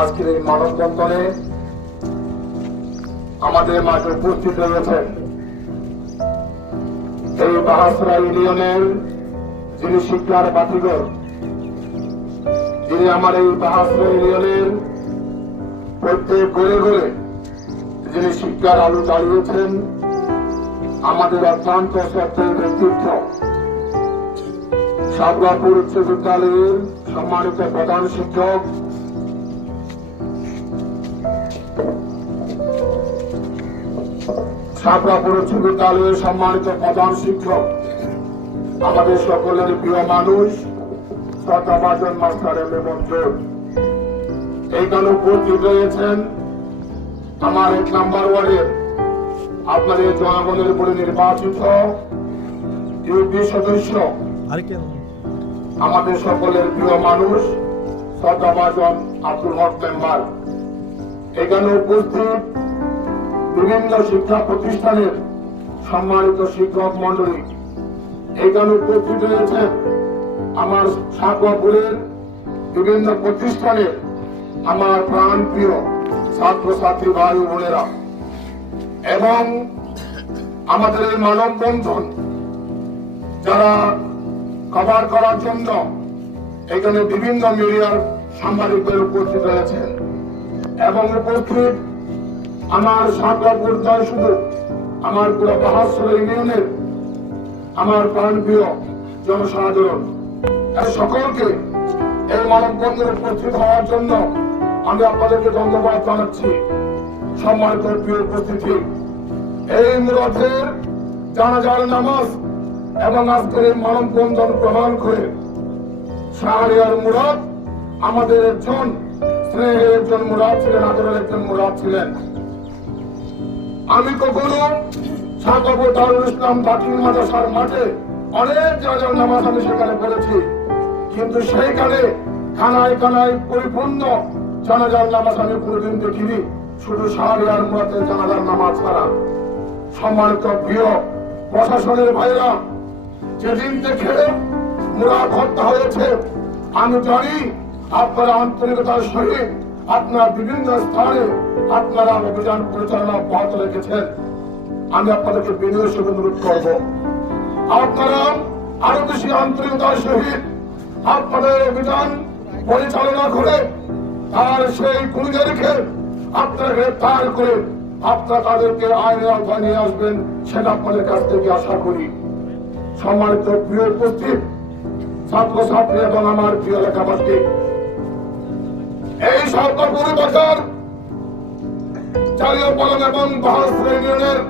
আজকের এই মানববন্ধনে আমাদের মাঝে উপস্থিত রয়েছেন এই বাহাসরা ইউনিয়নের যিনি শিক্ষার বাতিঘর, যিনি আমার এই বাহাসরা ইউনিয়নের প্রত্যেক ঘরে ঘরে যিনি শিক্ষার আলো জ্বালিয়েছেন, আমাদের অত্যন্ত শ্রদ্ধেয় ব্যক্তিত্ব সাবরাপুর উচ্চ বিদ্যালয়ের সম্মানিত প্রধান শিক্ষক সাবরাপুর উচ্চ বিদ্যালয়ের সম্মানিত প্রধান শিক্ষক, আমাদের সকলের প্রিয় মানুষ শ্রদ্ধাভাজন মাস্টার এম এ মঞ্জুর, এইখানে উপস্থিত রয়েছেন আমার 1 নম্বর ওয়ার্ডের আপনাদের জনগণের উপরে নির্বাচিত ইউপি সদস্য, আমাদের সকলের প্রিয় মানুষ শ্রদ্ধাভাজন আব্দুল হক মেম্বার, এখানে উপস্থিত বিভিন্ন শিক্ষা প্রতিষ্ঠানের সম্মানিত শিক্ষক মন্ডলী, এখানে উপস্থিত রয়েছেন আমার সাবরাপুরের বিভিন্ন প্রতিষ্ঠানের আমার প্রাণ প্রিয় ছাত্রছাত্রী ভাই বোনেরা, এবং আমাদের এই মানববন্ধন যারা কভার করার জন্য এখানে বিভিন্ন মিডিয়ার সাংবাদিকদের উপস্থিত রয়েছেন, এবং উপস্থিত আমার সাবরাপুর নয় শুধু আমার পুরো বাহাসরা ইউনিয়নের আমার প্রাণ প্রিয় জনসাধারণ, সকলকে এই মানববন্ধনে উপস্থিত হওয়ার জন্য আমি আপনাদেরকে ধন্যবাদ জানাচ্ছি। সম্মানিত প্রিয় উপস্থিতি, এই মুরাদের জানাজার নামাজ এবং আজকের এই মানববন্ধন প্রমাণ করে শাহরিয়ার মুরাদ আমাদের একজন স্নেহের একজন মুরাদ ছিলেন, আদরের একজন মুরাদ ছিলেন। আমি কখনো সাবরাপুর দারুল ইসলাম দাখিল মাদ্রাসার মাঠে অনেক জানাজার নামাজ আমি সেখানে পড়েছি, কিন্তু সেইখানে খানায় খানায় পরিপূর্ণ জানাজার নামাজ আমি কোনোদিন দেখিনি, শুধু শাহরিয়ার মুরাদের জানাজার নামাজ ছাড়া। সম্মানিত প্রিয় প্রশাসনের ভাইরা, যেদিন থেকে মুরাদ হত্যা হয়েছে আমি জানি আপনারা আন্তরিকতার সহিত আপনার বিভিন্ন স্থানে আপনারা অভিযান পরিচালনা অব্যাহত রেখেছেন। আমি আপনাদেরকে বিনয়ের সঙ্গে অনুরোধ করব, আপনারা আরো বেশি আন্তরিকতার সহিত আপনাদের অভিযান পরিচালনা করে আর সেই খুনিদেরকে আপনারা গ্রেফতার করে আপনারা তাদেরকে আইনের আওতায় নিয়ে আসবেন, সেটা আপনাদের কাছ থেকে আশা করি। সম্মানিত প্রিয় উপস্থিত ছাত্রছাত্রী এবং আমার প্রিয় এলাকাবাসী, এই সাবরাপুর বাজার চালিয়াপালন এবং বাহাসরা ইউনিয়নের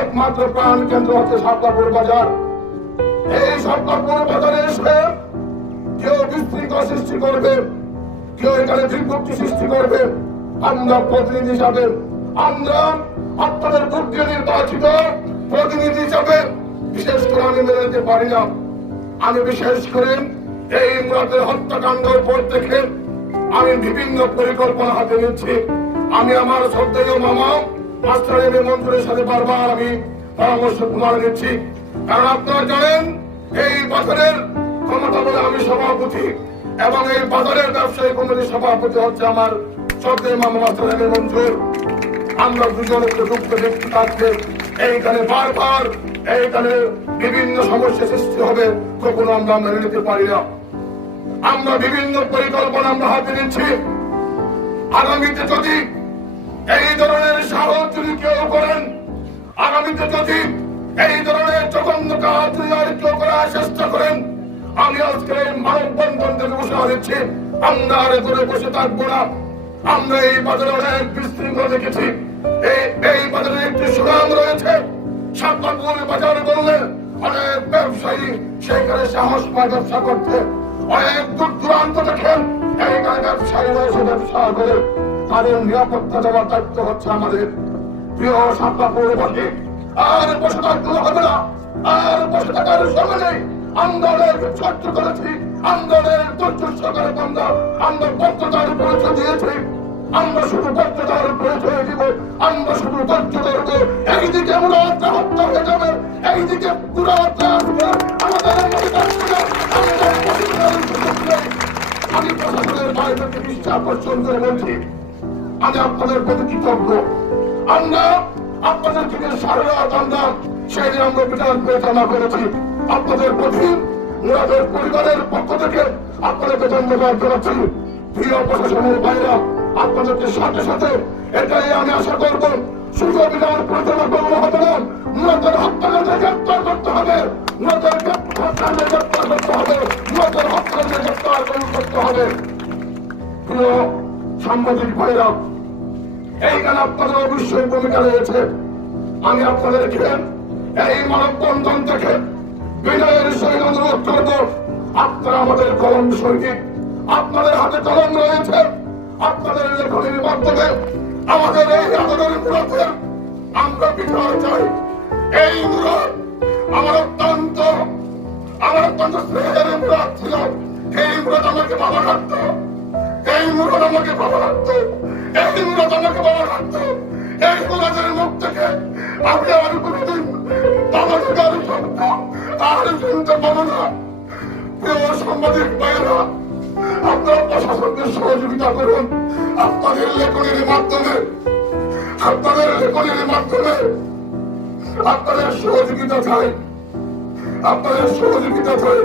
একমাত্র প্রাণ কেন্দ্র হচ্ছে সাবরাপুর বাজার। এই সাবরাপুর বাজারে এসে কেউ বিশৃঙ্খলা সৃষ্টি করবে, কেউ এখানে বিভক্তি সৃষ্টি করবে, আমরা প্রতিনিধি হিসাবে, আমরা আপনাদের বুদ্ধি নির্বাচিত প্রতিনিধি হিসাবে বিশেষ করে আমি মেনে নিতে পারি না। আমি বিশেষ করে এই মুরাদের হত্যাকাণ্ডের পর থেকে আমি বিভিন্ন পরিকল্পনা হাতে নিচ্ছি। আমি আমার শ্রদ্ধেয় মামা মাস্টার এম এ মঞ্জুরের সাথে বারবার আমি পরামর্শ প্রদান নিচ্ছি, কারণ আপনারা জানেন এই বাজারের ক্ষমতা বলে আমি সভাপতি এবং এই বাজারের ব্যবসায়ী কমিটির সভাপতি হচ্ছে আমার শ্রদ্ধেয় মামা মাস্টার এম এ মঞ্জুর। আমরা দুজনের যুক্ত ব্যক্তি থাকলে এইখানে বারবার এইখানে বিভিন্ন সমস্যা সৃষ্টি হবে, কখনো আমরা মেনে নিতে পারি না। আমরা বিভিন্ন পরিকল্পনা আমরা হাতে নিচ্ছি। আগামীতে যদি এই ধরনের সাহস যদি কেউ করেন, আগামীতে যদি এই ধরনের জঘন্য কাজ যদি আর কেউ করার চেষ্টা করেন, আমি আজকে এই মানববন্ধন থেকে ঘোষণা দিচ্ছি, আমরা আর করে বসে থাকবো না। আমরা এই বাজারে অনেক বিশৃঙ্খলা দেখেছি, এই বাজারে একটি সুনাম রয়েছে। সাবরাপুর বাজার বললে অনেক ব্যবসায়ী সেইখানে সাহস পায় ব্যবসা করতে, অনেক দূর দূরান্ত দেখেন এইখানে ব্যবসায়ীরা এসে ব্যবসা করে, তাদের নিরাপত্তা দেওয়ার দায়িত্ব হচ্ছে আমাদের। প্রিয় সাবরাপুরবাসী, আর বসে থাকতে হবে না, আর বসে থাকার সময় নেই। আন্দোলনের সহ্য করেছি, আন্দোলনের ধৈর্য সহকারে আমরা বদ্ধতার পরিচয় দিয়েছি। আমরা শুধু বদ্ধতার পরিচয় দিব, আমরা শুধু ধৈর্য ধরবো। একদিকে আমরা হত্যা হয়ে যাবে, একদিকে পুরো আসবে আমাদের আমি প্রশাসনের বাইরে থেকে দৃষ্টি আকর্ষণ করে বলছি, আমি আপনাদের প্রতি কৃতজ্ঞ। আমরা আপনাদের থেকে সারা রাত আমরা সেই দিন আমরা বিচার বিবেচনা করেছি। আপনাদের প্রতি মুরাদের পরিবারের পক্ষ থেকে আপনাদের ধন্যবাদ জানাচ্ছি। প্রিয় প্রশাসনের বাইরে আপনাদেরকে সাথে সাথে এটাই আমি আশা করব, শুধু অভিযান পরিচালনা করবো হবে না, মুরাদের হত্যাকাণ্ডে গ্রেপ্তার করতে হবে, মুরাদের হত্যাকাণ্ডে গ্রেপ্তার করতে হবে, মুরাদের হত্যাকাণ্ডে গ্রেপ্তার করতে হবে। প্রিয় সাংবাদিক ভাইরা, এইখানে আপনাদের অবশ্যই ভূমিকা রয়েছে। আমি আপনাদেরকে এই মানববন্ধন থেকে বিনয়ের সহিত অনুরোধ করব, আপনারা আমাদের কলম সৈনিক, আপনাদের হাতে কলম রয়েছে, আপনাদের লেখনের মাধ্যমে আমাদের এই আদরের মুরাদের আমরা বিচার চাই। এই মুরাদ আমার অত্যন্ত স্নেহের মুরাদ ছিল। এই মুরাদ আমাকে বাবা রাখত, এই মুরাদ আমাকে বাবা রাখত, এই মুরাদ আমাকে বাবা রাখত। এই মুরাদের মুখ থেকে আমি আর কোনদিন বাবাকে গালি শব্দ আর শুনতে পাবো না। প্রিয় সাংবাদিক ভাইয়েরা, আপনারা প্রশাসনকে সহযোগিতা করুন। আপনাদের লেখনের মাধ্যমে আপনাদের সহযোগিতা চাই, আপনাদের সহযোগিতা চাই।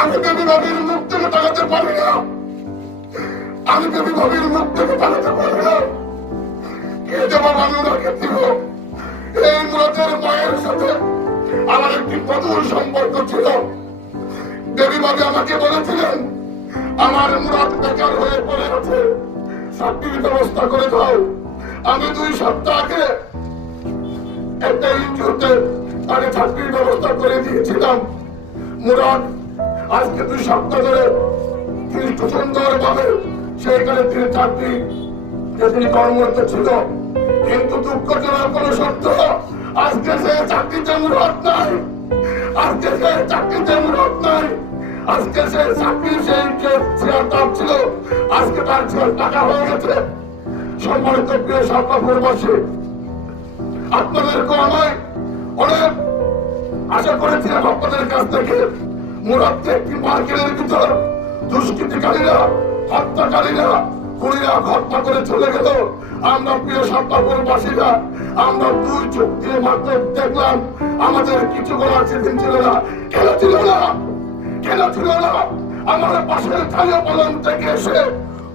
আমি বেবি ভাবির মুখ থেকে টাকাতে পারি না, আমি বেবি ভাবির মুখ থেকে টাকাতে পারি না। কে জবাব আমি ওনাকে দিব? এই মুরাদের মায়ের সাথে আমার একটি প্রচুর সম্পর্ক ছিল। বেবি ভাবি আমাকে বলেছিলেন, আমার মুরাদ বেকার হয়ে পড়ে আছে, চাকরির ব্যবস্থা করে দাও। আমি 2 সপ্তাহ আগে একটা ইনস্টিটিউটে তাকে চাকরির ব্যবস্থা করে দিয়েছিলাম। মুরাদ আজকে 2 সপ্তাহ ধরে তিনি সুন্দর ভাবে সেইখানে তিনি চাকরি তিনি কর্মরত ছিল, কিন্তু দুঃখজনক কোন সত্য, আজকে সে চাকরিতে মুরাদ নাই, আজকে সে চাকরিতে মুরাদ নাই। আজকে সে চাকরির সেই চেয়ার ছিল, আজকে তার চেয়ার টাকা হয়ে গেছে। সম্মানিত প্রিয় সাংবাদিকবাসী, আপনাদেরকে আমি অনেক আশা করেছিলাম আপনাদের কাছ থেকে। মুরাদকে একটি মার্কেটের ভিতর দুষ্কৃতিকারীরা, হত্যাকারীরা, খুনিরা হত্যা করে চলে গেল। আমরা প্রিয় সাংবাদিকবাসীরা আমরা 2 চোখ দিয়ে মাত্র দেখলাম, আমাদের কিছু করার সেদিন ছিল না। কেন ছিল না? কেন ছিল না? আমার পাশের স্থানীয় পালন থেকে এসে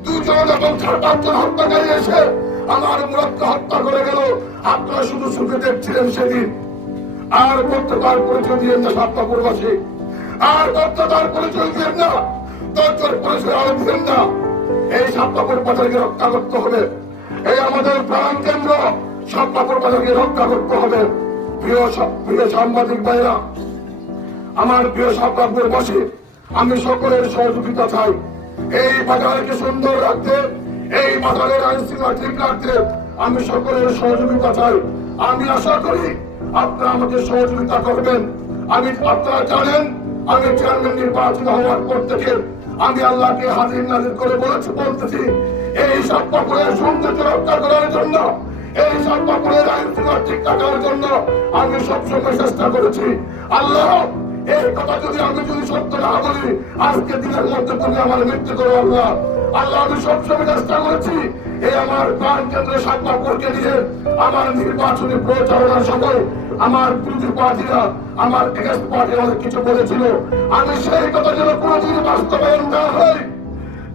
2 জন এবং 4-5 জন হত্যাকারী এসে আমার মুরাদকে হত্যা করে গেল। আপনারা শুধু শুধু দেখছিলেন সেদিন। আর বক্ততার পরিচয় দিলেন না সাতপাপুরবাসী, আর বক্ততার পরিচয় দিলেন না, তথ্যের পরিচয় আরো দিলেন না। এই সাতপাপুর বাজারকে রক্ষা করতে হবে, এই আমাদের প্রাণ কেন্দ্র সাতপাপুর বাজারকে রক্ষা করতে হবে। প্রিয় সাংবাদিক ভাইরা, আমার প্রিয় সাতপাপুরবাসী, আমি সকলের সহযোগিতা চাই এই বাজারকে সুন্দর রাখতে, এই বাজারের আইন শৃঙ্খলা ঠিক রাখতে। আমি সকলের সহযোগিতা চাই। আমি আশা করি আপনারা আমাকে সহযোগিতা করবেন। আপনারা জানেন, আমি চেয়ারম্যান নির্বাচিত হওয়ার পর থেকে আমি আল্লাহকে হাজির নাজির করে বলতেছি, এই সাতপাপুরের সৌন্দর্য রক্ষা করার জন্য, এই সাতপাপুরের আইন শৃঙ্খলা ঠিক রাখার জন্য আমি সবসময় চেষ্টা করেছি। আল্লাহ, এই কথা আমি যদি সত্য না বলি, আজকে দিনের মধ্যে তুমি আমার মৃত্যু করো। আল্লাহ, আমি সবসময় চেষ্টা করেছি এই আমার প্রাণ কেন্দ্রে সাতপাপুরকে নিয়ে আমার নির্বাচনী প্রচারণার সময় আমার বিরোধী পার্টিরা, আমার এগেস্ট পার্টি অনেক কিছু বলেছিল। আমি সেই কথা যেন কোনোদিন বাস্তবায়ন না হয়,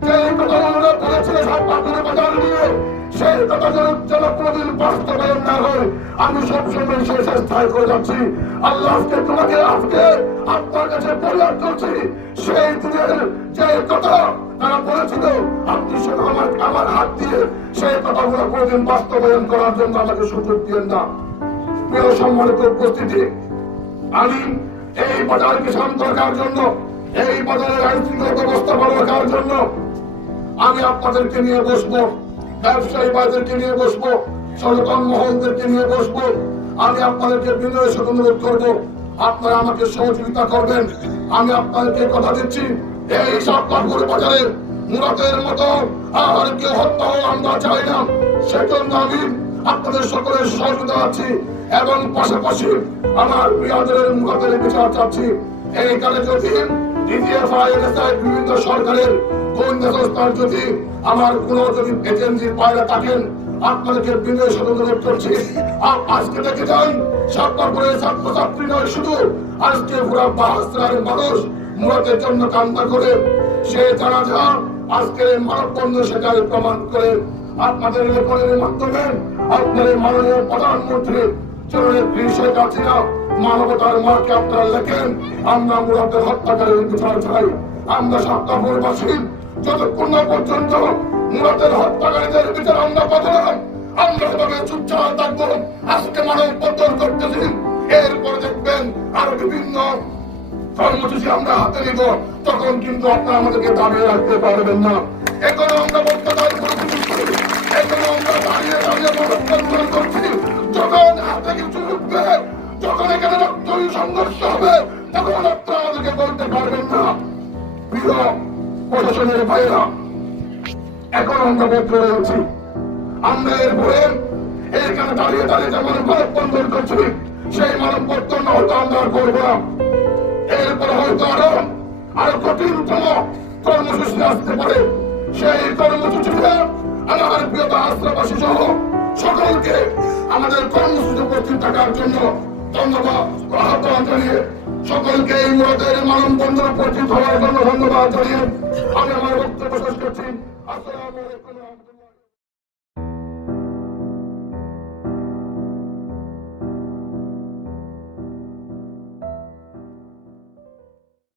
সেই কথা ওনারা বলেছিল সাতপাপুরের বাজার নিয়ে, সেই কথা যেন কোনোদিন বাস্তবায়ন না হয়, আমি সবসময় সেই চেষ্টায় করে যাচ্ছি। আল্লাহ, তোমাকে আজকে আপনার কাছে পরিহার করছি, সেই দিনের যে কথা তারা বলেছিল আপনি সেটা আমার হাত দিয়ে সেই কথাগুলো কোনোদিন বাস্তবায়ন করার জন্য আমাকে সুযোগ দিলেন না। প্রিয় সম্মানিত উপস্থিতি, আমি এই বাজারকে শান্ত রাখার জন্য, এই বাজারের আইন শৃঙ্খলা ব্যবস্থা ভালো রাখার জন্য আমি আপনাদেরকে নিয়ে বসবো, ব্যবসায়ী ভাইদেরকে নিয়ে বসবো, সচেতন মহলদেরকে নিয়ে বসবো। আমি আপনাদেরকে বিনয়ের সাথে অনুরোধ করবো, আপনারা আমাকে সহযোগিতা করবেন। আমি আপনাদেরকে কথা দিচ্ছি, এই সাতপাপুর বাজারে মুরাদের মতো আর কেউ হত্যা আমরা চাই না। সেজন্য আমি আপনাদের সকলের সহযোগিতা আছি এবং পাশাপাশি আমার প্রিয়দের মুরাদের বিচার চাচ্ছি। এইখানে যদি বিভিন্ন সরকারের গোয়েন্দা সংস্থার যদি আমার কোন যদি এজেন্সির বাইরে থাকেন, আপনাদেরকে বিনয় সাথে অনুরোধ করছি, আজকে দেখে যান সাতটাপুরের ছাত্রছাত্রী নয়, শুধু আজকে পুরা বাহাস্তার মানুষ মুরাদের জন্য কান্না করে সে জানাজা আজকের মানববন্ধন সেটাই প্রমাণ করে আপনাদের লেখনের মাধ্যমে আপনাদের মাননীয় প্রধানমন্ত্রী জননেত্রী শেখ হাসিনা মানবতার মার্কে আপনারা লেখেন, আমরা মুরাদের হত্যাকারীর বিচার চাই। আমরা সাতটাপুরবাসী যতক্ষণ না পর্যন্ত মুরাদের হত্যাকারীদের বিচার আমরা পাবো না, আমরা এভাবে চুপচাপ থাকবো। আজকে মানববন্ধন করতেছি, এরপরে দেখবেন আরো বিভিন্ন কর্মসূচি আমরা হাতে নিব, তখন কিন্তু আপনারা আমাদেরকে দাঁড়িয়ে রাখতে পারবেন না। এখনো আমরা বক্তব্য করছি, এখনো আমরা দাঁড়িয়ে দাঁড়িয়ে মানববন্ধন করছি। যখন হাতে কিছু উঠবে, যখন এখানে রক্তহীন সংঘর্ষ হবে, তখন আপনারা আমাদেরকে বলতে পারবেন না। প্রিয় প্রশাসনের ভাইয়েরা, এখন আমরা বলতে রয়েছি, আমরা এরপরে এখানে দাঁড়িয়ে দাঁড়িয়ে যেমন মানববন্ধন করছি, সেই মানববন্ধন হয়তো আমরা করবো না। এরপরে হয়তো আরো কঠিনতম কর্মসূচি আসতে পারে। সেই কর্মসূচিতে আমার প্রিয় আশ্রয়বাসী সহ সকলকে আমাদের কর্মসূচি উপস্থিত থাকার জন্য ধন্যবাদ আহ্বান জানিয়ে, সকলকে এই মুরাদের মানববন্ধন উপস্থিত হওয়ার জন্য ধন্যবাদ জানিয়ে আমি আমার বক্তব্য শেষ করছি। আসসালামু আলাইকুম।